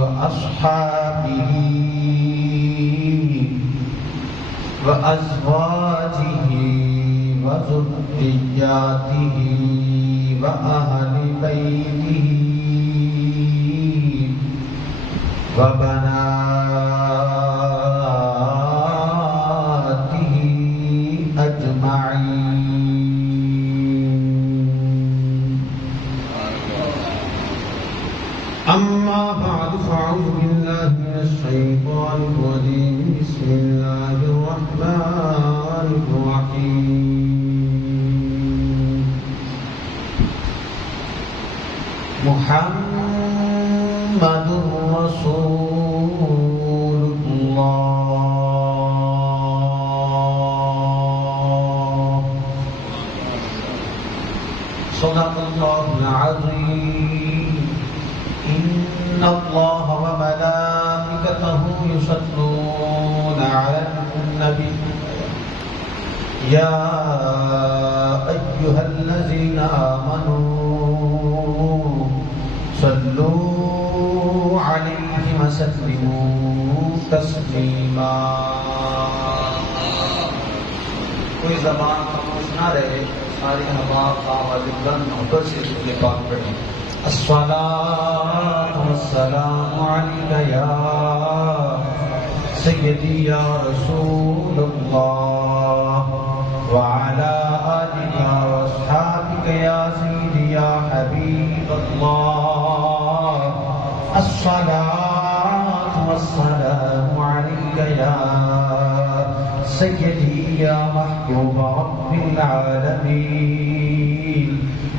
وأصحابه وأزواجه وذرياته وأهل بيته وبناته أجمعين. أما بعد فأعوذ بالله من الشيطان الرجيم. بسم الله الرحمن الرحيم. محمد رسول الله. صدق الله العظيم. إن الله وملائكته يصلون على النبي يا أيها الذين آمنوا صلوا عليه وسلموا تسليما. کوئی زبان خاموش نہ رہے، سارے احباب بلند محبت سے رسول پاک پڑھیں. الصلاة والسلام عليك يا سيدي يا رسول الله وعلى آلك وأصحابك يا سيدي يا حبيب الله. الصلاة والسلام عليك يا سيدي يا محبوب رب العالمين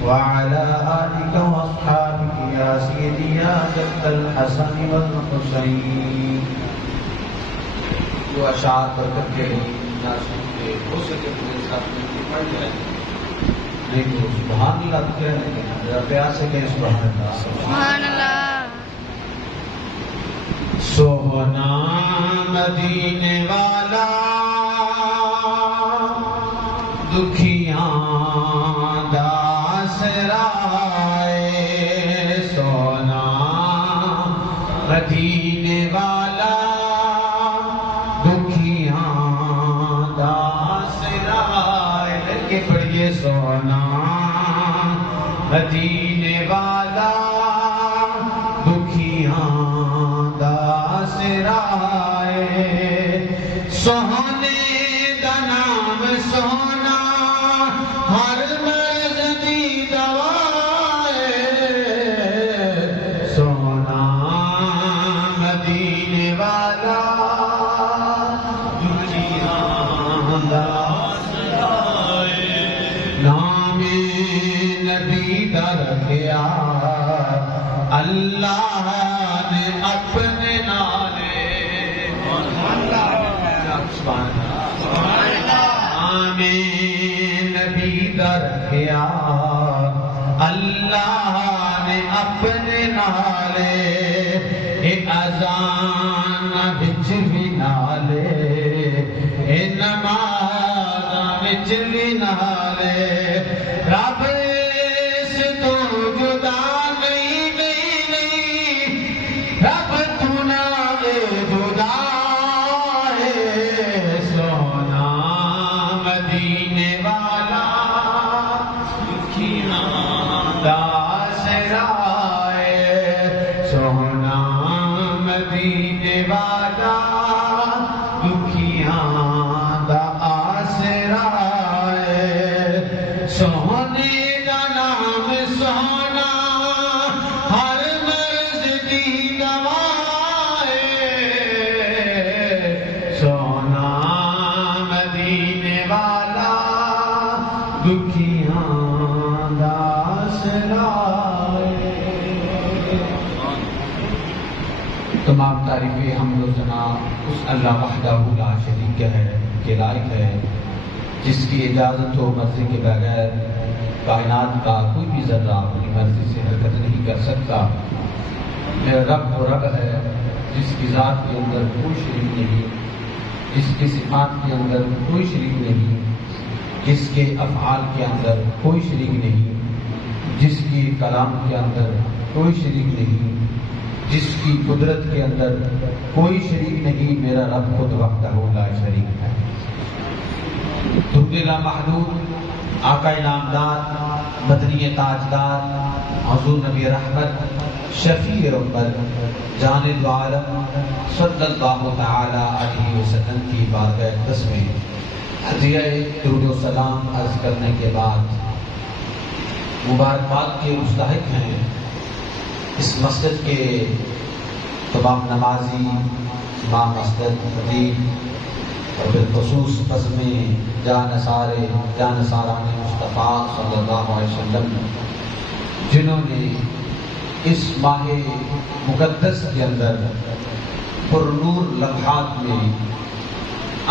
وعلى آلك وأصحابك يا سيدي يا جد الحسن والحسين. جو اشعار برکت کے ناصرین کے ہو سکے پورے ساتھ میں پڑھ جائیں. لیکن سبحان اللہ تو کہہ رہے ہیں، ذرا پیار سے کہیں سبحان اللہ. سبحان اللہ. سونا مدینے والا دکھیاں سونا مدینے والا دکھیاں داسرائے. لڑکے پڑھیے. سونا مدینے والا دکھیاں داسرائے. سونے دا نام سونا ہر مرض دی دوا. سونا مدینے والا دکھیاں داسرائے. نام نبی دا رکھیا اللہ نے اپنے نالے. نام نبی دا رکھیا اللہ نے اپنے نالے. اے اذان وچ بھی نالے، اے نماز وچ بھی نالے. رب اس تو جدا نہیں نہیں نہیں، رب تو نالے جدا ہے. سونا مدینے والا دکھیاں داسرائے. سونا مدینے والا دکھیاں داسرائے. سونے دا نام سونا ہر مرض دی دوا ہے. سونا مدینے والا دکھیاں داسرائے. تمام تعریفیں حمد و ثنا اس اللہ وحدہ لا شریک ہے کے لائق ہے جس کی اجازت و مرضی کے بغیر کائنات کا کوئی بھی ذرہ اپنی مرضی سے حرکت نہیں کر سکتا. میرا رب وہ رب ہے جس کی ذات کے اندر کوئی شریک نہیں، جس کی صفات کے اندر کوئی شریک نہیں، جس کے افعال کے اندر کوئی شریک نہیں. جس کی کلام کے اندر کوئی شریک نہیں، جس کی قدرت کے اندر کوئی شریک نہیں، میرا رب خود وحدہ لا شریک ہے۔ درود محدود آقا نامدار مدنی تاجدار حضور نبی رحمت شفیع امت جان دو عالم صلی اللہ تعالی علیہ وسلم کی بارگاہ اقدس میں ہدیہ درود و سلام عرض کرنے کے بعد مبارکباد کے مستحق ہیں اس مسجد کے تمام نمازی، امام مسجد، خطیب اور بالخصوص بزم جانصاران مصطفیٰ صلی اللہ علیہ وسلم جنہوں نے اس ماہ مقدس کے اندر پرنور لمحات میں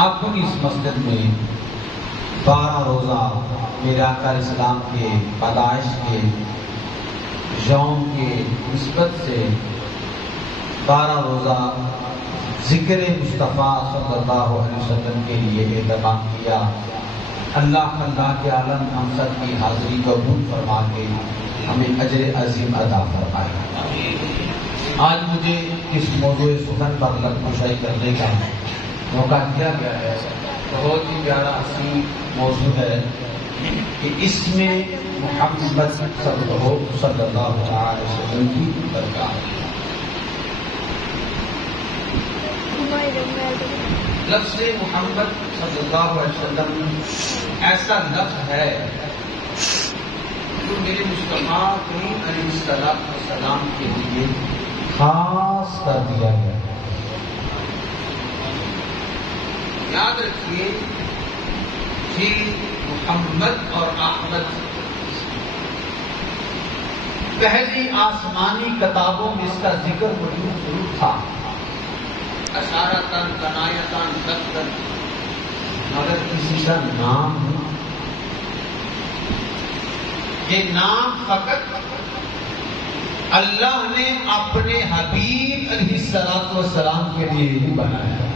اپنی اس مسجد میں 12 روزہ میرے آقا علیہ السلام کے پیدائش کے یوم کے نسبت سے 12 روزہ ذکر مصطفیٰ صلی اللہ علیہ وسلم کے لیے اہتمام کیا۔ اللہ کے عالم ہم سب کی حاضری قبول فرما کے ہمیں اجر عظیم عطا فرمائے۔ آج مجھے اس موضوع سخن پر لگزشی کرنے کا موقع دیا گیا ہے۔ بہت ہی پیارا حسین موضوع ہے کہ اس میں محمد صلی اللہ علیہ وسلم کی برکات۔ لفظ محمد صلی اللہ علیہ وسلم ایسا لفظ ہے جو میرے مصطفیٰ کریم علیہ السلام کے لیے خاص کر دیا گیا۔ یاد رکھیے کہ محمد اور احمد پہلی آسمانی کتابوں میں اس کا ذکر موجود ضرور تھا، اشارتاً کنایتاً لفظاً، مگر کسی کا نام نہیں۔ یہ نام فقط اللہ نے اپنے حبیب علیہ السلام کے لیے ہی بنایا۔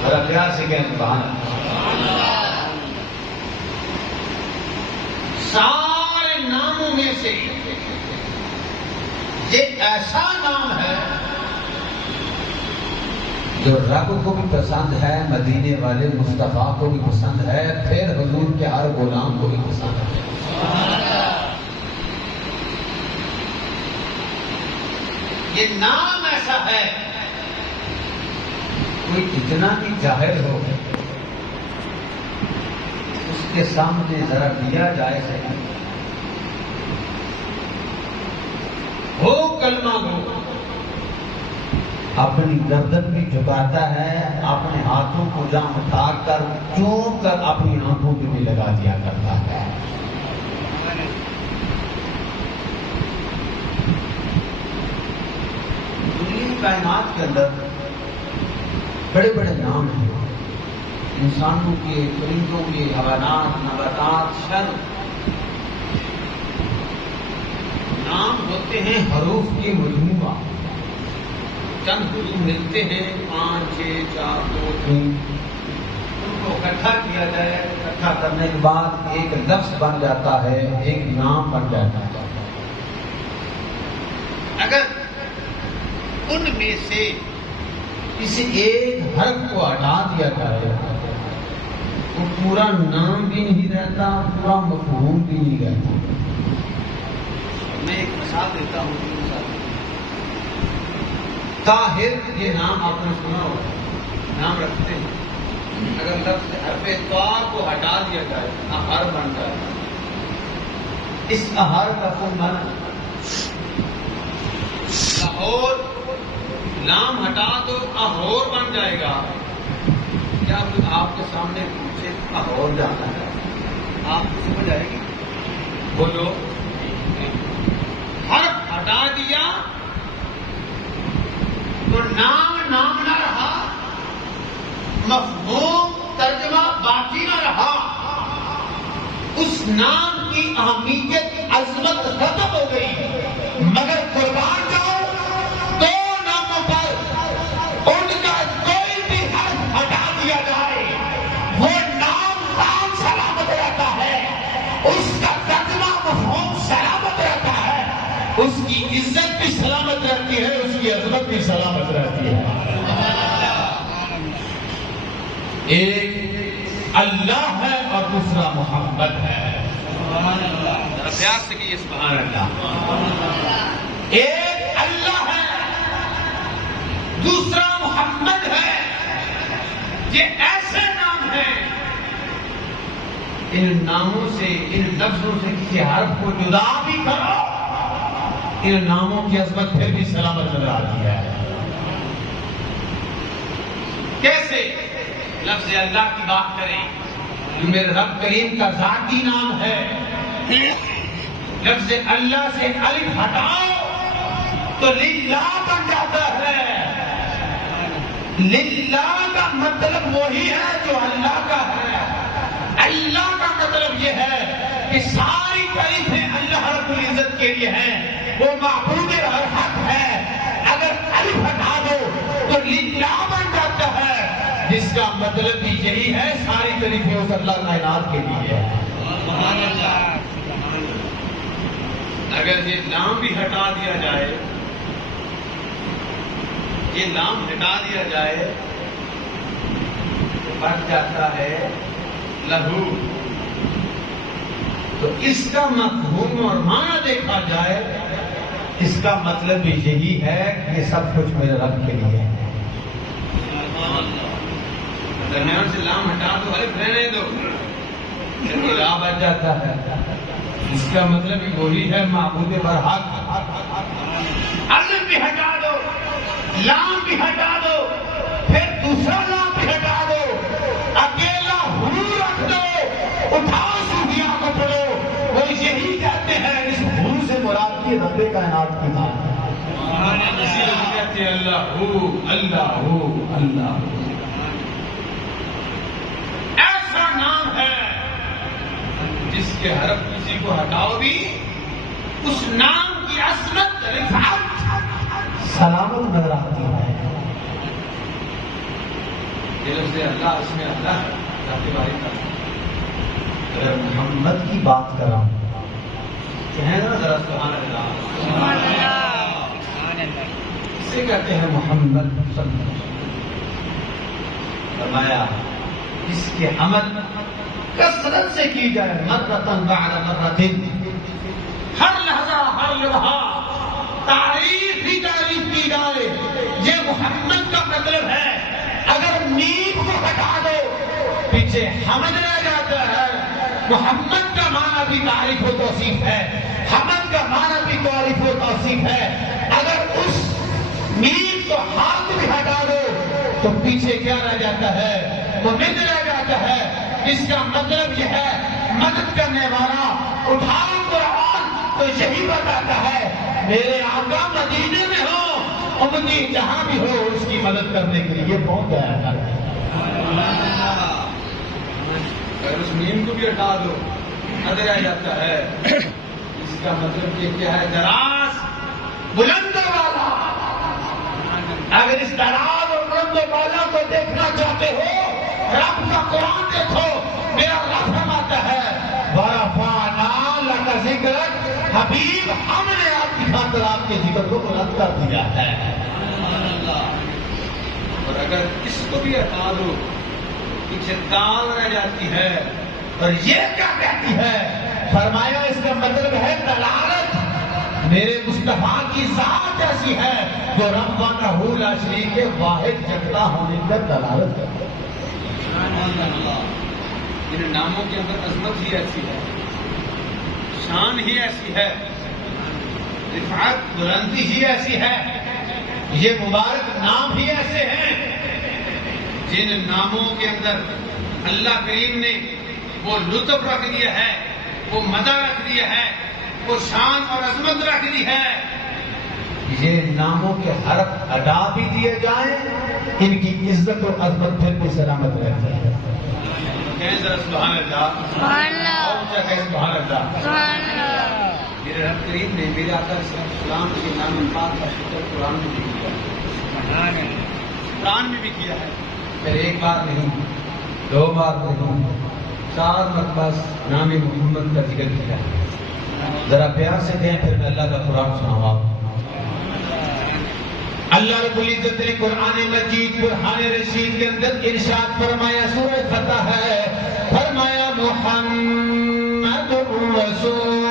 اور پیار سے کہیں سبحان اللہ۔ سارے ناموں میں سے یہ ایسا نام ہے جو رب کو بھی پسند ہے، مدینے والے مصطفیٰ کو بھی پسند ہے، پھر حضور کے ہر غلام کو بھی پسند ہے۔ یہ نام ایسا ہے کوئی کتنا بھی جاہل ہو اس کے سامنے ذرا دیا جائے صحیح ہو کلمہ گو، اپنی گردن بھی جھکاتا ہے، اپنے ہاتھوں کو جام اٹھا کر چوم کر اپنی آنکھوں پہ بھی لگا دیا کرتا ہے۔ دنیا کائنات کے اندر بڑے بڑے نام ہیں، انسانوں کے، پرندوں کے، حیوانات، نباتات، شر نام ہوتے ہیں حروف کی مجموعہ۔ چند حروف ملتے ہیں 5 6 4 2 3، ان کو اکٹھا کیا جائے، اکٹھا کرنے کے بعد ایک لفظ بن جاتا ہے، ایک نام بن جاتا ہے۔ اگر ان میں سے کسی ایک حرف کو ہٹا دیا جائے وہ پورا نام بھی نہیں رہتا، پورا مفہوم بھی نہیں رہتا۔ میں ایک مثال دیتا ہوں۔ طاہر یہ نام آپ نے سنا ہوگا، نام رکھتے ہیں، اگر لفظ حرف طا کو ہٹا دیا جائے اہر بن جائے۔ اس اہر کا کوئی معنی لاہور، نام ہٹا تو اہور بن جائے گا۔ کیا آپ کے سامنے پوچھے اہور جانا ہے، آپ کو سمجھ آئے گی؟ بولو، حرف ہٹا دیا تو نام نہ رہا، مفہوم ترجمہ باقی نہ رہا، اس نام کی اہمیت عظمت ختم ہو گئی۔ مگر قربان جاؤ، دو ناموں پر ان کا کوئی بھی حرف ہٹا دیا جائے وہ نام سلامت رہتا ہے، اس کا ترجمہ مفہوم سلامت کی عزت بھی سلامت رہتی ہے، اس کی عظمت بھی سلامت رہتی ہے۔ ایک اللہ ہے اور دوسرا محمد ہے۔ پیار سے کہیے سبحان اللہ۔ ایک اللہ ہے، دوسرا محمد ہے۔ یہ ایسے نام ہیں، ان ناموں سے، ان لفظوں سے کسی حرف کو جدا بھی کرو، ان ناموں کی عظمت پھر بھی سلامت نظر آتی ہے۔ کیسے لفظ اللہ کی بات کریں، جو میرے رب کریم کا ذاتی نام ہے، لفظ اللہ سے الف ہٹاؤ تو للہ بن جاتا ہے۔ للہ کا مطلب وہی ہے جو اللہ کا ہے۔ اللہ کا مطلب یہ ہے کہ ساری تعریفیں اللہ رب العزت کے لیے ہیں، وہ معبود برحق ہے۔ اگر الف ہٹا دو تو للہ بن جاتا ہے، جس کا مطلب بھی یہی ہے ساری تعریفیں اس اللہ کائنات کے لیے ہے۔ اگر یہ نام بھی ہٹا دیا جائے، یہ نام ہٹا دیا جائے تو بن جاتا ہے لہو۔ تو اس کا مفہوم اور معنی دیکھا جائے، اس کا مطلب بھی یہی ہے کہ یہ سب کچھ میرے رب کے لیے ہے۔ درمیان سے لام ہٹا دو، الف رہنے دو، لا بن جاتا ہے۔ اس کا مطلب بھی وہی ہے معبود برحق۔ الف بھی ہٹا دو، لام بھی ہٹا دو، پھر دوسرا لام بھی ہٹا دو، اکیلا ہو رکھ دو، اٹھاؤ صوفیاء کو پڑھو، وہ یہی کہتے ہیں اس ہو سے مراد کی رب کائنات کی ذات ہے۔ اسی لیے کہتے ہیں اللہ ہو، اللہ ہو، اللہ ہو۔ ایسا نام ہے جس کے حرف کسی کو ہٹاؤ بھی اس نام کی عظمت، رفعت، سلامت نظر آتی ہے۔ یہ لفظ اللہ، اس میں اللہ ذات باری کا۔ اگر محمد کی بات کر رہا ہوں، کہیں نا ذرا سبحان اللہ۔ اسے کہتے ہیں محمد صلی اللہ علیہ وسلم۔ فرمایا اس کی حمد کثرت سے کی جائے، مرتن بعد مرتن، ہر لحظہ ہر لمحہ تعریف ہی تعریف کی جائے۔ یہ محمد کا مطلب ہے۔ اگر میم کو ہٹا دو پیچھے حمد رہ جاتا ہے۔ محمد کا معنی بھی تعریف و توصیف ہے، حمد کا معنی بھی تعریف و توصیف ہے۔ اگر اس میم کو ہاتھ بھی ہٹا دو تو پیچھے کیا رہ جاتا ہے؟ ممد رہ جاتا ہے۔ اس کا مطلب یہ ہے مدد کرنے والا۔ اٹھاؤ قرآن تو یہی بتاتا ہے میرے آقا مدینے میں ہو، امتی جہاں بھی ہو اس کی مدد کرنے کے لیے پہنچ جایا کرتا ہے۔ اگر اس میم کو بھی ہٹا دو، مد رہ جاتا ہے۔ اس کا مطلب یہ کیا ہے؟ دراز، بلند والا۔ اگر اس دراز اور بلند والا کو دیکھنا چاہتے ہو، رب کا قرآن دیکھو، میرا رب فرماتا ہے وَرَفَعْنَا لَكَ ذِكْرَكَ، حبیب ہم نے آپ کی خاطر آپ کے ذکر کو بلند کر دیا ہے۔ اور اگر اس کو بھی ہٹا دو پیچھے تال رہ جاتی ہے۔ اور یہ کیا کہتی ہے؟ فرمایا اس کا مطلب ہے دلالت، میرے مصطفیٰ کی ذات ایسی ہے جو رب وحدہ لا شریک کے واحد یکتا ہونے پر دلالت کرتی ہے۔ ان ناموں کے اندر عظمت ہی ایسی ہے، شان ہی ایسی ہے، رفعت، بلندی ہی ایسی ہے۔ یہ مبارک نام ہی ایسے ہیں جن ناموں کے اندر اللہ کریم نے وہ لطف رکھ دیا ہے، وہ مزہ رکھ دیا ہے، وہ شان اور عظمت رکھ دی ہے۔ یہ ناموں کے حرف ہٹا بھی دیے جائیں، ان کی عزت و عظمت پھر بھی سلامت رہتی ہے۔ کہیں ذرا سبحان اللہ، سبحان اللہ، اور کہیں سبحان اللہ، سبحان اللہ۔ میرے رب کریم نے میرے آقا صلی اللہ علیہ وسلم کے نام پاک کا شکر قرآن میں بھی کیا ہے، قرآن میں بھی کیا ہے۔ پھر ایک بار نہیں، دو بار نہیں، 4 مرتبہ نام محمد کا ذکر کیا ہے۔ ذرا پیار سے دیں پھر میں اللہ کا قرآن سناؤں آپ. اللہ رب العزت نے قرآن مجید برہان رشید کے اندر ارشاد فرمایا، سورہ فتح ہے، فرمایا محمد رسول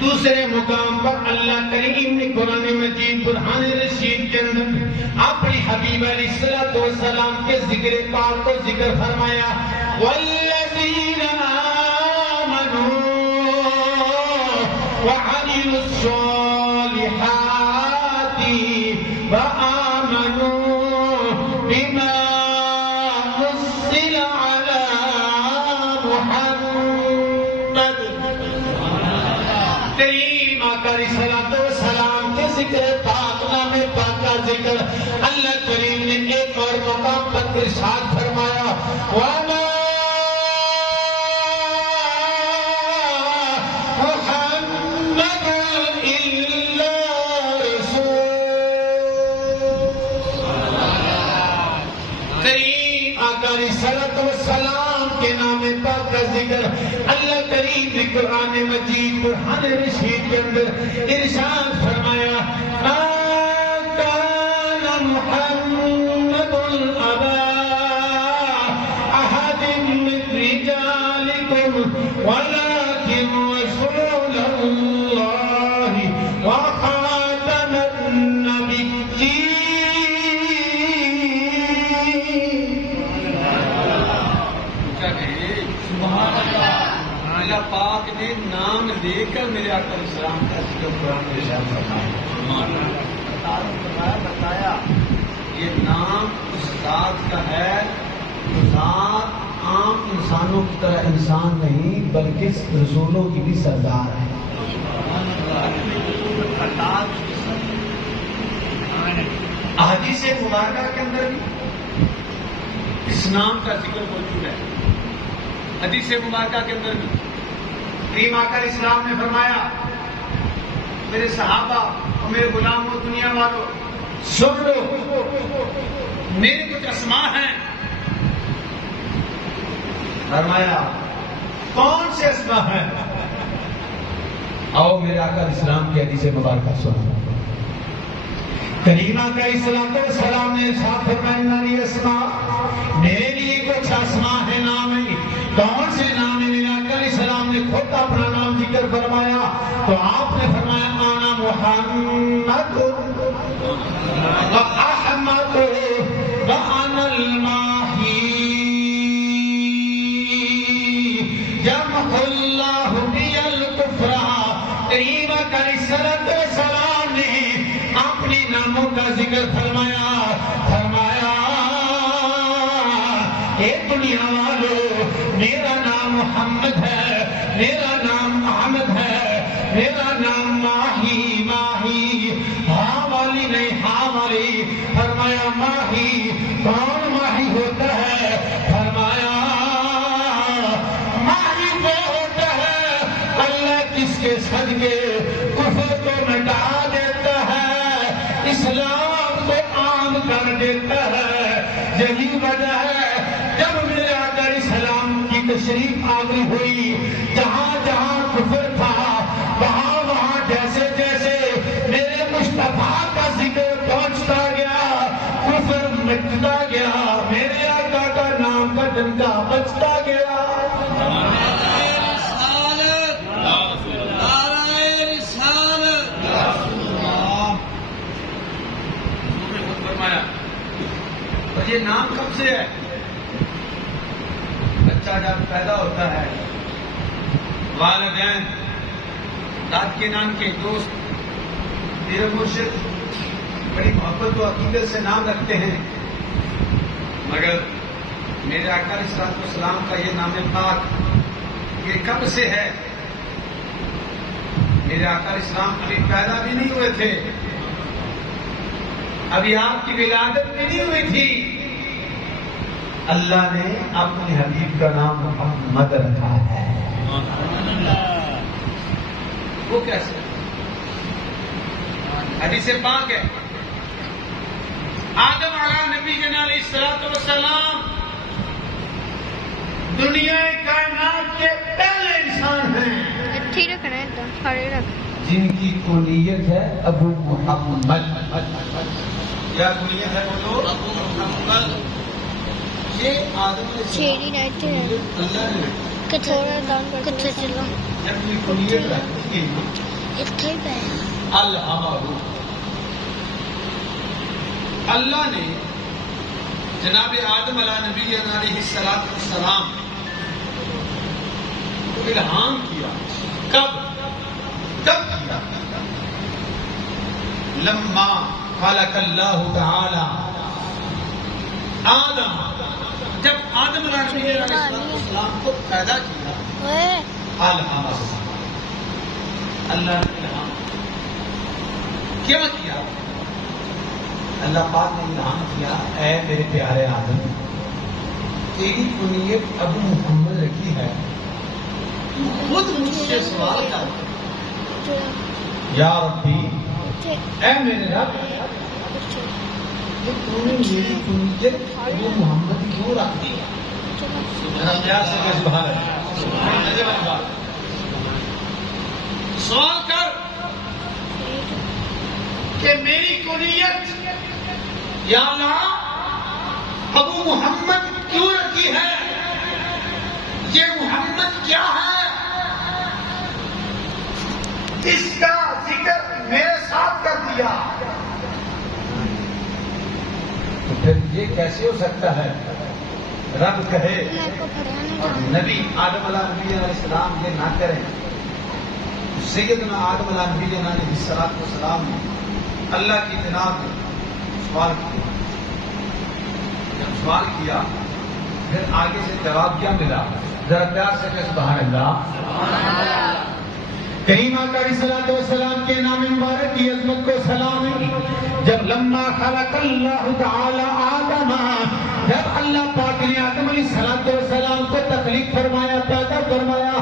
دوسرے مقام پر اللہ کریم نے قرآن مجید برہان رشید کے اندر اپنی حبیب علیہ الصلوۃ والسلام کے ذکر پاک کو ذکر فرمایا، والذین آمنوا وعملوا الصالحات وآمنوا بما نزل على محمد. کریم آقا علیہ الصلوۃ والسلام کے ذکر پاک، نام پاک کا ذکر اللہ کریم نے ایک اور مقام پر ارشاد فرمایا، وَمَا مُحَمَّدٌ إِلَّا رَسُولٌ. کریم آقا علیہ الصلوۃ والسلام کے نام پاک کا ذکر اللہ کریم نے قرآن مجید برہان رشید کے اندر ارشاد فرمایا، ما كان محمد أبا أحد من رجالكم ولكن رسول الله وخاتم النبيين. اللہ پاک نے نام لے کر میرے آقا علیہ السلام کا ذکر قرآن میں ارشاد فرمایا. بتایا یہ نام اس ذات کا ہے، ذات عام انسانوں کی طرح انسان نہیں بلکہ رسولوں کی بھی سردار ہے. احادیث مبارکہ کے اندر بھی اس نام کا ذکر موجود ہے. حدیث مبارکہ کے اندر بھی کریم آقا علیہ السلام نے فرمایا، میرے صحابہ اور میرے غلاموں دنیا والوں سن لو، میرے کچھ اسماء ہیں. فرمایا کون سے اسماء ہیں؟ آؤ میرے آقا علیہ السلام کی حدیث مبارکہ سنو. کریم آقا علیہ السلام نے ارشاد فرمایا، میری اسماء، میرے لیے کچھ اسماء ہیں، نام ہے. کون سے نام ہے؟ میرے آقا علیہ السلام نے خود اپنا نام ذکر فرمایا تو آپ نے فرمایا، انا محمد واحمد وانا الماحی یمحو اللہ بی الکفر. کریم آقا علیہ السلام نے اپنی ناموں کا ذکر فرمایا، اے دنیا والو، میرا نام محمد ہے، میرا نام احمد ہے، میرا نام ماہی، ماہی ہاں والی نہیں، ہاں والی. فرمایا ماہی کون ماہی ہوتا ہے؟ فرمایا ماہی وہ ہوتا ہے اللہ جس کے صدقے کفر کو مٹا دیتا ہے، اسلام کو عام کر دیتا ہے. یہی وجہ ہے جب میرے آقا علیہ السلام کی تشریف آوری ہوئی، جہاں جہاں کفر تھا وہاں وہاں جیسے جیسے میرے مصطفیٰ کا ذکر پہنچتا گیا، کفر مٹتا گیا، میرے آقا کا نام کا ڈنکا بچتا گیا. اور یہ نام کب سے ہے؟ بچہ جب پیدا ہوتا ہے، والدین داد کے نام کے دوست میرے مرشد بڑی محبت و عقیدت سے نام رکھتے ہیں، مگر میرے آقا علیہ السلام کا یہ نام پاک یہ کب سے ہے؟ میرے آقا علیہ السلام ابھی پیدا بھی نہیں ہوئے تھے، ابھی آپ کی ولادت بھی نہیں ہوئی تھی، اللہ نے اپنے حبیب کا نام محمد رکھا ہے. وہ کیسے؟ حدیث پاک ہے، آدم علیہ نبی علیہ السلام دنیا کائنات کے پہلے انسان ہیں ٹھیک رکھنا ہے ایک کھڑے رکھ جن کی کنیت ہے ابو محمد. کیا کنیت ہے بولو؟ ابو محمد. یہ آدم علیہ چھیڑی رہتے ہیں اللہ نے رکھی. کہ تھوڑا دان کر چلو جب یہ کنیت رکھی گئی اتنے ہی پہ اللہ نے جناب آدم علیہ نبی علیہ السلام کو الہام کیا. کب کیا؟ لما خلق اللہ تعالی آدم، جب آدم علیہ نبی علیہ السلام کو پیدا کیا. اللہ نے الہام کیا کیا؟ اللہ پاک نے الہام کیا اے میرے پیارے آدم، تیری کنیت ابو محمد رکھی ہے. خود مجھ سے سوال کر یا ربی، اے میرے رب، کہ تو نے میری کنیت ابو محمد کیوں رکھ دی؟ پیار سے کہ سبحان اللہ. سوال کر کہ میری کنیت یا اللہ ابو محمد کیوں رکھی ہے؟ یہ محمد کیا ہے؟ اس کا ذکر میرے ساتھ کر دیا. تو پھر یہ کیسے ہو سکتا ہے رب کہے اور نبی آدم علیہ نبی علیہ السلام یہ نہ کریں؟ سیدنا آدم علیہ نبی علیہ السلام نے اللہ کی جناب میں سوال کیا. جب سوال کیا پھر آگے سے جواب کیا ملا؟ ذرا پیار سے کہ سبحان اللہ. کریم آقا علیہ الصلوۃ والسلام کے نام مبارک کی عظمت کو سلام ہے. جب لما خلق اللہ تعالی آدم، جب اللہ پاک نے آدم علیہ السلام کو تخلیق فرمایا، پیدا فرمایا،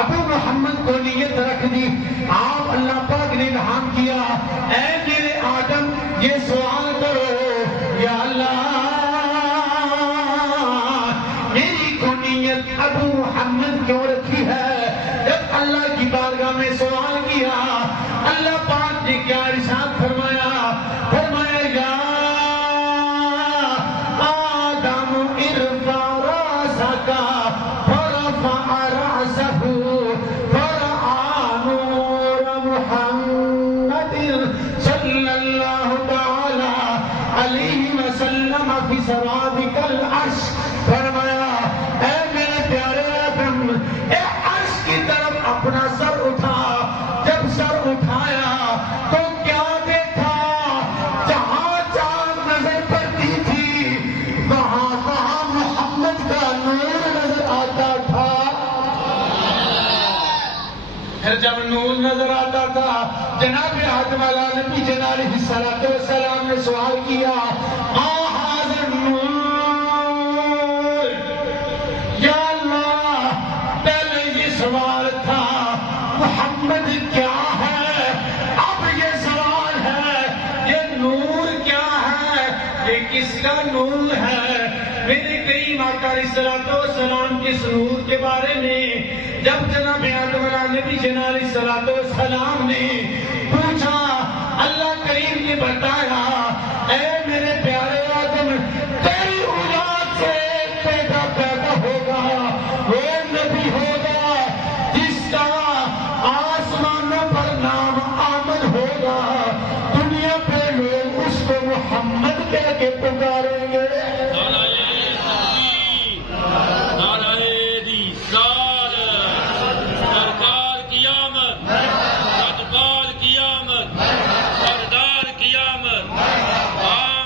ابو محمد کو نیت رکھ دی. آپ اللہ پاک نے الہام کیا اے میرے آدم یہ سوال کرو یا اللہ میری کو نیت ابو محمد کیوں رکھی ہے؟ جب اللہ کی بارگاہ میں سوال کیا اللہ پاک نے کیا ارشاد فرمایا؟ فرمایا یا آدم ارفع راسک فرفع راسہ فرعى نور محمد صلی اللہ تعالی علیہ وسلم فی سرابک العرش. فرمایا اے میرے پیارے آدم، اے عرش کی طرف اپنا سر اٹھا. جب سر اٹھایا تو کیا دیکھا؟ جہاں چاند نظر پڑتی تھی وہاں محمد کا نور نظر آتا تھا. پھر جب نور نظر آتا تھا جناب آدم علیہ نبی علیہ السلام نے سوال کیا حاضر نور، یا اللہ پہلے یہ سوال تھا محمد کیا ہے، اب یہ سوال ہے یہ نور کیا ہے، یہ کس کا نور ہے؟ میرے کریم آقا علیہ السلام کے اس نور کے بارے میں جب جناب آدم علیہ نبی علیہ السلام نے پوچھا اللہ کریم نے بتایا اے میرے پیارے آدم تیری اولاد سے ایک پیدا ہوگا، وہ نبی ہوگا جس کا آسمانوں پر نام آمد ہوگا. دنیا پہ لوگ اس کو محمد کہہ کے پکاریں گے. سردار قیامت، آج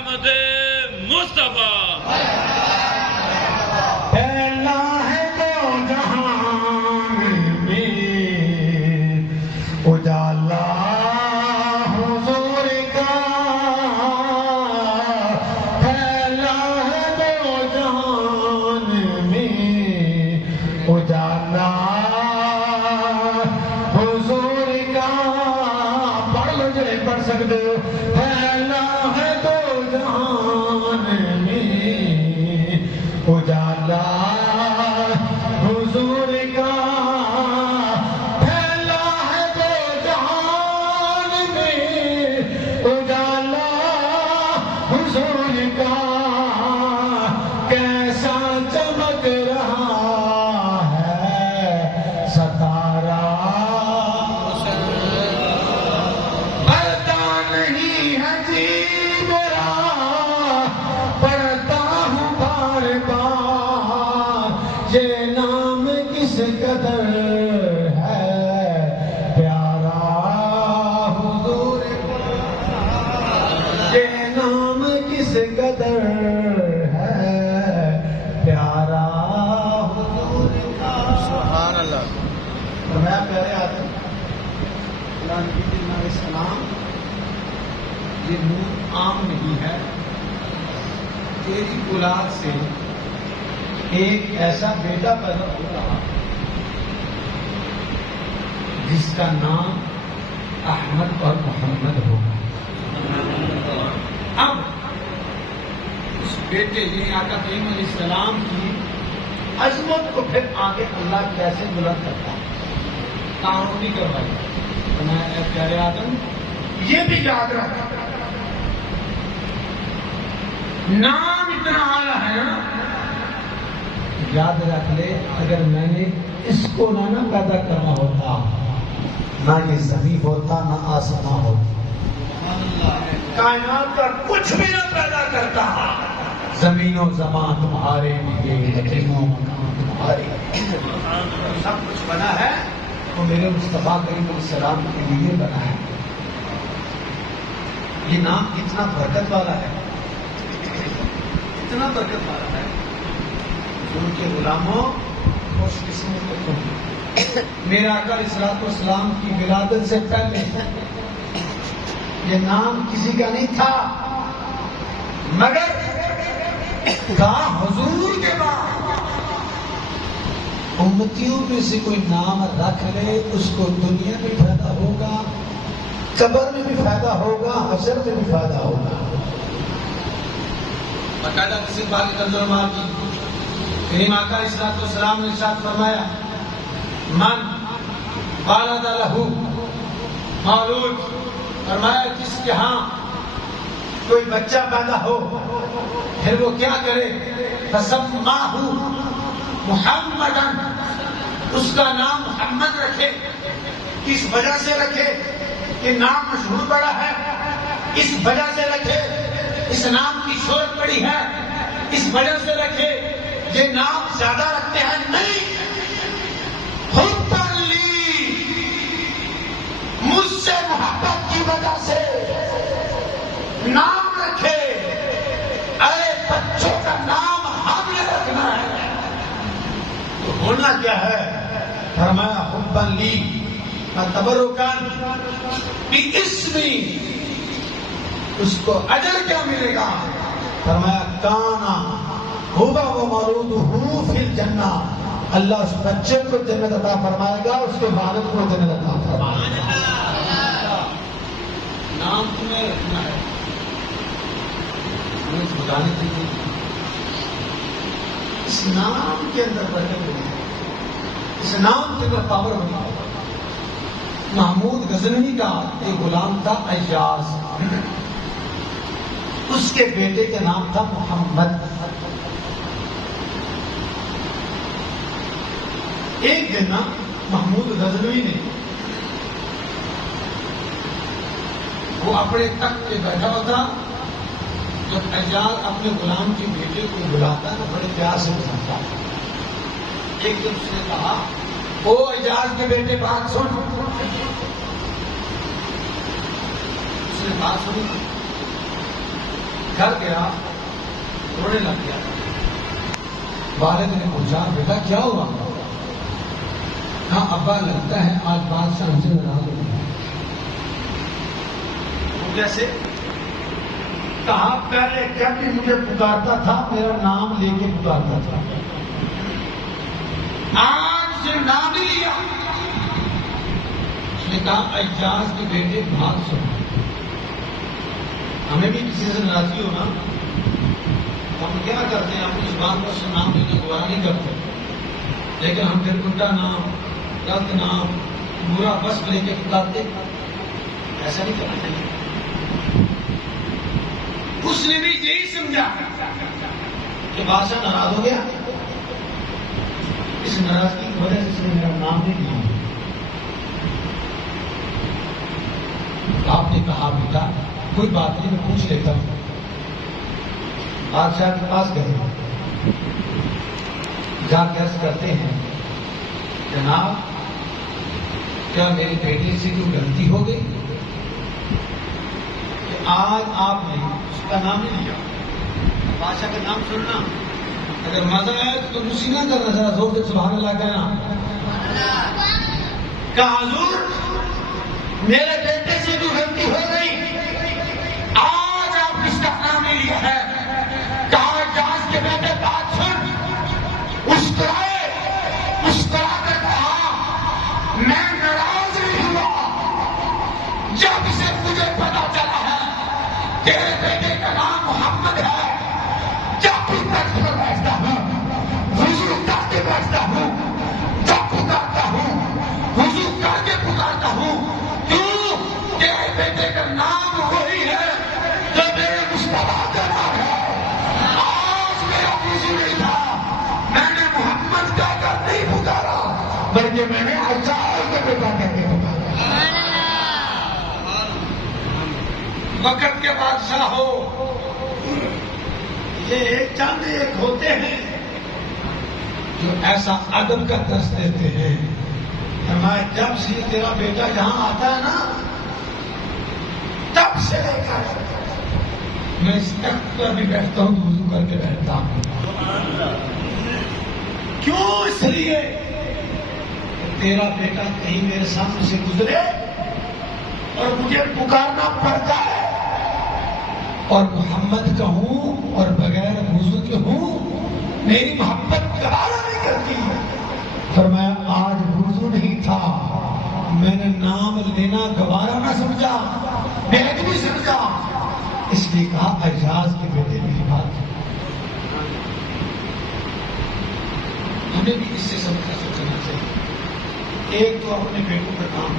قدر ہے پیارا حضور یہ نام کس قدر ہے پیارا حضور کا سبحان اللہ. فرمایا پیارے آدم اللہ نبی علیہ السلام یہ نور عام نہیں ہے، تیری اولاد سے ایک ایسا بیٹا پیدا ہو رہا جس کا نام احمد اور محمد ہوگا. اب اس بیٹے نے آقا کریم علیہ السلام کی عظمت کو پھر آگے اللہ کیسے بلند کرتا ہے، تعارف نہیں کروائی. فرمایا اے پیارے آدم یہ بھی یاد رکھ، نام اتنا آیا ہے نا، یاد رکھ لے اگر میں نے اس کو نہ پیدا کرنا ہوتا نہ یہ زمین ہوتا نہ آسمان ہوتا، کائنات کا کچھ بھی نہ پیدا کرتا، زمین و زمان تمہارے لیے، زمین و مکان تمہارے لیے، سب کچھ بنا ہے. وہ میرے مصطفیٰ کریم علیہ السلام کے لیے بنا ہے. یہ نام اتنا برکت والا ہے، اتنا برکت والا ہے، ان کے غلاموں خوش قسمت کو میرا آقا علیہ الصلوۃ والسلام کی ولادت سے پہلے یہ نام کسی کا نہیں تھا، مگر کہا حضور کے بعد امتیوں میں سے کوئی نام رکھ لے اس کو دنیا میں فائدہ ہوگا، قبر میں بھی فائدہ ہوگا، حشر میں بھی فائدہ ہوگا. باقاعدہ کسی بات ترجمہ کی کریم آقا علیہ الصلوۃ والسلام نے ارشاد فرمایا من والد لہ مولود، فرمایا جس کے ہاں کوئی بچہ پیدا ہو پھر وہ کیا کرے، فسماہ محمدا، اس کا نام محمد رکھے. اس وجہ سے رکھے کہ نام مشہور بڑا ہے، اس وجہ سے رکھے اس نام کی شہرت بڑی ہے، اس وجہ سے رکھے یہ نام زیادہ رکھتے ہیں، نہیں، حباً لی، مجھ سے محبت کی وجہ سے نام رکھے. اے بچوں کا نام ہم نے رکھنا ہے، تو ہونا کیا ہے؟ فرمایا حباً لی تبرکان باسمی، اس کو اجر کیا ملے گا؟ فرمایا کانا ہوا وہ مولودہ فی الجنہ، اللہ اس بچے کو جنت عطا فرمائے گا، اس کے والد کو جنت عطا فرمائے گا. نام تمہیں رکھنا ہے، تمہیں بتانے کے لیے اس نام کے اندر برکت ہوگی، اس نام کے اندر پاور ہوگی. محمود غزنوی کا ایک غلام تھا ایاز، اس کے بیٹے کا نام تھا محمد. ایک دن نا محمود غزنوی نے وہ اپنے تخت پہ بیٹھا ہوا تھا، جب ایاز اپنے غلام کے بیٹے کو بلاتا نا بڑے پیار سے بلاتا، ایک دن اس نے کہا او ایاز کے بیٹے بات سن. اس نے بات سنی، گھر گیا، رونے لگ گیا. والد نے پوچھا بیٹا کیا ہوا؟ ہاں ابا لگتا ہے آج بادشاہ ہم سے ناراض ہو گیا. وہ کیسے؟ کہا پہلے جب بھی مجھے پکارتا تھا میرا نام لے کے پکارتا تھا، آج سے نام ہی لیا. اس نے کہا ایاز کے بیٹے بات سن، ہمیں بھی کسی سے ناراضی ہو نا، ہم کیا کرتے ہیں اپنی زبان پر سے نام لینا گوارا نہیں کرتے، لیکن ہم پھر الٹا نام، غلط نام، برا بس لے کے پکارتے. ایسا نہیں کرنا چاہیے. اس نے بھی یہی سمجھا کہ بادشاہ ناراض ہو گیا، اس ناراضگی کی وجہ سے اس نے میرا نام نہیں لیا. آپ نے کہا بیٹا کوئی بات نہیں میں پوچھ لیتا ہوں. بادشاہ کے پاس گئے، جا کے عرض کرتے ہیں جناب کیا میرے بیٹے سے کوئی غلطی ہو گئی کہ آج آپ نے اس کا نام ہی لیا؟ بادشاہ کا نام سننا، اگر مزہ آئے تو اسی نہ کرنا، ذرا زور سے سبحان اللہ کہنا. کہا حضور میرے بیٹے سے جو غلطی ہو گئی، آج آپ اس کا نام نہیں لیا ہے. کہا جہاز کے بیٹے بات سن، مسکرا کر کہا میں ناراض نہیں ہوا جب سے مجھے پتا چلا ہے تیرے بیٹے کا نام محمد ہے. جب بھی تخت پر بیٹھتا ہوں وضو کر کے بیٹھتا ہوں، جب پکارتا ہوں وضو کر کے پکارتا ہوں. کیوں؟ تیرے بیٹے کا نام وہی ہے جو میرے مصطفیٰ کا نام ہے. آج میرا وضو نہیں تھا، میں نے محمد کہہ کر نہیں پکارا بلکہ میں نے اچار کے بیٹا کہہ کے پکارا. وقت کے بادشاہ ہو، یہ ایک چند ایک ہوتے ہیں جو ایسا ادب کا درس دیتے ہیں. میں جب سے تیرا بیٹا جہاں آتا ہے نا، تب سے لے کر میں اس تخت پر بھی بیٹھتا ہوں، وضو کر کے بیٹھتا ہوں. کیوں؟ اس لیے تیرا بیٹا کہیں میرے سامنے سے گزرے اور مجھے پکارنا پڑتا ہے اور محمد کہوں اور بغیر وضو کے ہوں، میری محبت گوارا نہیں کرتی. فرمایا آج وضو نہیں تھا، میں نے نام لینا گوارا نہ سمجھا، بے ادبی سمجھا، اس لیے کہا اعجاز کے بیٹے میری بات. ہمیں بھی اس سے سبق حاصل کرنا چاہیے. ایک تو اپنے بیٹوں کا کام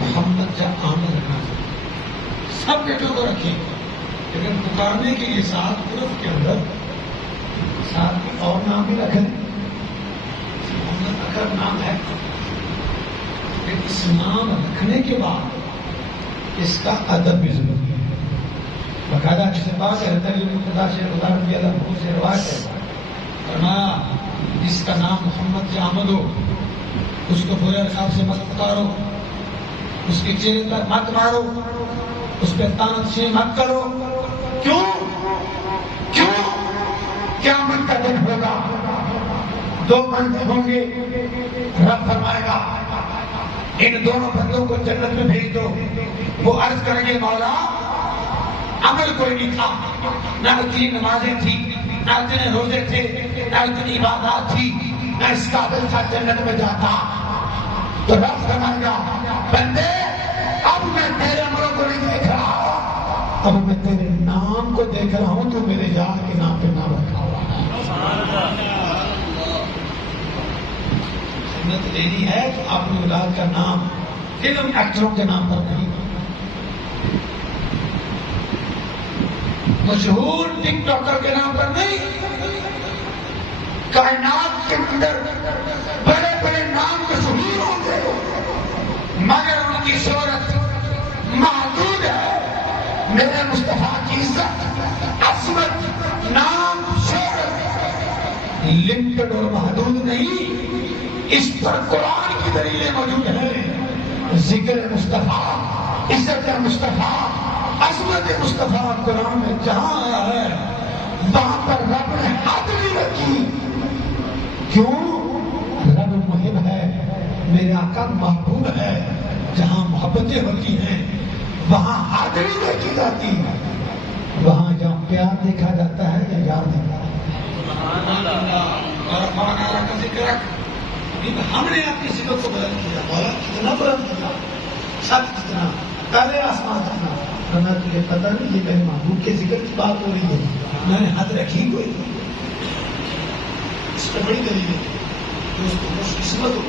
محمد جب آمد رکھنا چاہیے. سب بیٹوں کو رکھیں، لیکن پکارنے کے لیے ساتھ گروپ کے اندر ساتھ میں اور نام بھی رکھیں. محمد اگر نام ہے، لیکن اس نام رکھنے کے بعد اس کا ادب بھی ضروری ہے. باقاعدہ جسے بات ہے خدا سے ادارت کیا تھا سے روایت ہے، فرمایا جس کا نام محمد سے آمد ہو اس کو برے القاب سے مت پکارو، اس کے چہرے پر مت مارو، اس پہ تانت سے مت کرو. کیوں؟ قیامت کا دن ہوگا، دو بندے ہوں گے، رب فرمائے گا ان دونوں بندوں کو جنت میں بھیج دو. وہ عرض کریں گے مولا عمل کوئی نہیں تھا، نہ اتنی نمازیں تھی، نہ اتنے روزے تھے، نہ اتنی عبادات تھی، نہ اس قابل تھا جنت میں جاتا. تو رب فرمائے گا بندے اب میں تیرے عملوں کو نہیں دیکھ رہا، اب میں تیرے نام کو دیکھ رہا ہوں، تو میرے یار کے نام پہ نام رکھا ہوا ہے. جنت لینی ہے تو اپنی اولاد کا نام فلم ایکٹروں کے نام پر نہیں، مشہور ٹک ٹاکر کے نام پر نہیں. کائنات کے اندر بڑے بڑے نام مشہور ہوں گے مگر ان کی شہرت محدود ہے. میرے مصطفیٰ کی عزت، عظمت، نام، شہرت لمیٹڈ اور محدود نہیں. اس پر قرآن کی دلیلیں موجود ہیں. ذکر مصطفیٰ، عزت مصطفیٰ، عظمت مصطفیٰ قرآن میں جہاں آیا ہے وہاں پر رب نے حد نہیں رکھی. کیوں؟ رب محب ہے، میرے آقا محبوب ہے. جہاں محبتیں ہوتی ہیں وہاں حد نہیں دیکھی جاتی، وہاں جہاں پیار دیکھا جاتا ہے یا یار دیکھا جاتا ہے. اور کا ذکر رکھ، ہم نے آپ کی صفت کو بلند کیا، بولا کتنا بلند کیا، سب کتنا تارے آسمان کتنا. ہمیں تجھے پتہ نہیں یہ میرے محبوب کے ذکر کی بات ہو رہی ہے، میں نے حد رکھی کوئی. اس پر بڑی دلیل ہے کہ اس کو خوش قسمت ہو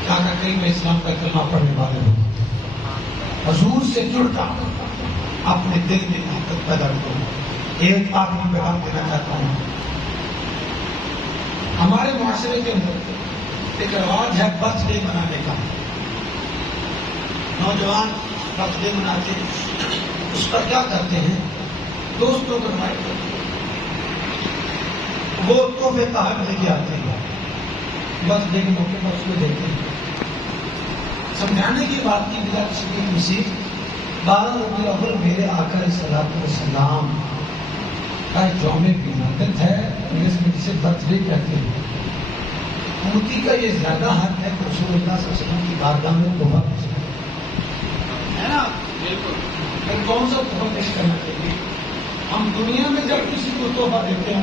کیا کریم اسلام کا کلمہ پڑھنے والے ہو، حضور سے جڑتا اپنے دل میں محبت پیدا کرو. ایک آخری پیغام دینا چاہتا ہوں. ہمارے معاشرے کے اندر ایک رواج ہے برتھ ڈے منانے کا. نوجوان برتھ ڈے مناتے ہیں، اس پر کیا کرتے ہیں؟ دوستوں کو انوائٹ کرتے ہیں، وہ تحفے تحائف لے کے آتے ہیں. برتھ ڈے کے موقع پر اس کو دیتے ہیں. سمجھانے کی بات کی بلا کسی کی مسیح 12 ربیع الاول میرے آقا علیہ الصلوۃ والسلام کا یوم ولادت ہے, جسے برتھ ڈے کہتے ہیں. امتی کا یہ زیادہ حق ہے کہ رسول اللہ صلی اللہ علیہ وسلم کی بارگاہ میں تحفہ پیش کرنا ہے نا. بالکل کون سا تحفہ پیش کرنا چاہیے؟ ہم دنیا میں جب کسی کو تحفہ دیتے ہیں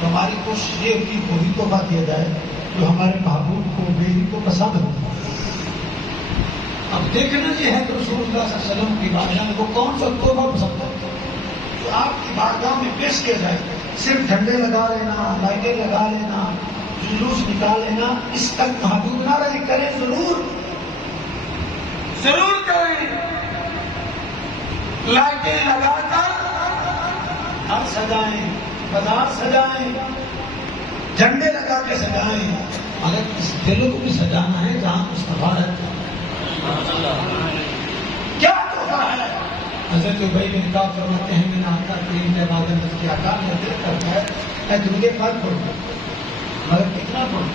تو ہماری کوشش یہ ہوتی ہے وہی تحفہ دیا جائے جو ہمارے محبوب کو بیوی کو پسند ہو. اب دیکھنا یہ ہے کہ رسول اللہ صلی اللہ علیہ وسلم کی بارگاہ میں وہ کون سا تحفہ پسند ہے جو آپ کی بارگاہ میں پیش کیا جائے. صرف جھنڈے لگا لینا, لائٹیں لگا لینا, جلوس نکال لینا, اس تک محدود نہ رہے. کریں ضرور کریں. لائٹیں لگا کر گھر سجائیں, بازار سجائیں, جھنڈے لگا کے سجائیں, مگر اس دلوں کو بھی سجانا ہے جہاں مصطفیٰ ہے. کیا تحفہ ہے؟ حضرت ابی بن کعب فرماتے ہیں میں نے آقا کریم کے عبادت کی آقا میں دل کرتا ہے میں درود پاک پڑھوں مگر کتنا پڑھوں.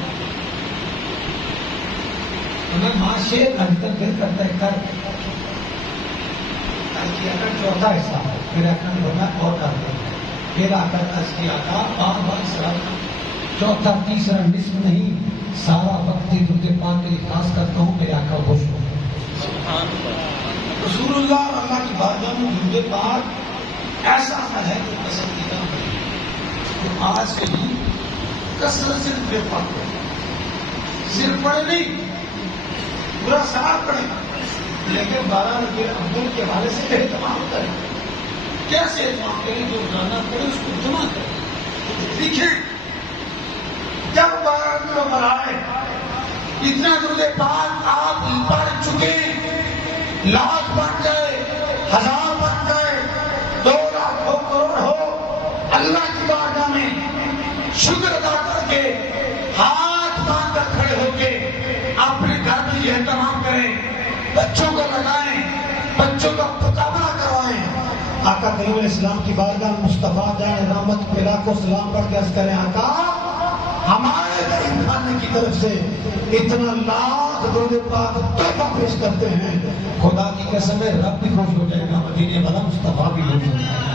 میں ماں شیر ابھی تک دل کرتا ہے کر چوتھا حصہ ہے میرے آقا نے بنا اور کر دیا. پھر آ کر عرض کی آقا بار بار سلام, چوتھا تیسرا نصف نہیں سارا وقت درود پاک کے لیے خاص کرتا ہوں. میرے آقا خوش ہو. رسول اللہ اور اللہ کی بارگاہ میں درود پاک ایسا عمل ہے جو پسندیدہ ہے. تو آج سے ہی کثرت سے درود پاک پڑھیں, صرف پڑھے نہیں پورا سال پڑھیں, لیکن 12 ربیع الاول کے حوالے سے اہتمام کریں. کیسے اہتمام کریں؟ جو گانا پڑھے اس کو جمع کریں, لکھیں. جب 12 ربیع الاول آئے اتنا درود پاک آپ پڑھ چکے, لاکھ بن گئے, 1000 بن گئے, 2 لاکھ ہو, کروڑ ہو, اللہ کی بارگاہ میں شکر ادا کر کے ہاتھ باندھ کر کھڑے ہو کے اپنے گھر میں یہ اہتمام کریں, بچوں کو لگائیں, بچوں کا مقابلہ کروائیں. آقا کریم علیہ السلام کی بارگاہ مصطفیٰ جان رحمت پھیلا کو سلام پڑھ کے عرض کریں آقا ہمارے غریب خانے کی طرف سے اتنا لاکھ درود پاک تحفہ پیش کرتے ہیں, خدا کی قسم ہے رب بھی خوش ہو جائے گا, مدینے والا مصطفیٰ بھی خوش ہو جائے گا.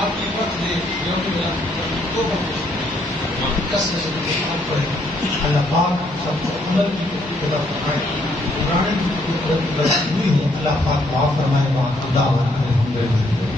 آپ کی برتھ ڈے اللہ پاک سب کو عمل کی خدا فرمائے, قرآن کی قدرت کی بڑی ہوئی ہے. اللہ پاک معاف فرمائے. وہاں خدا الحمد للہ.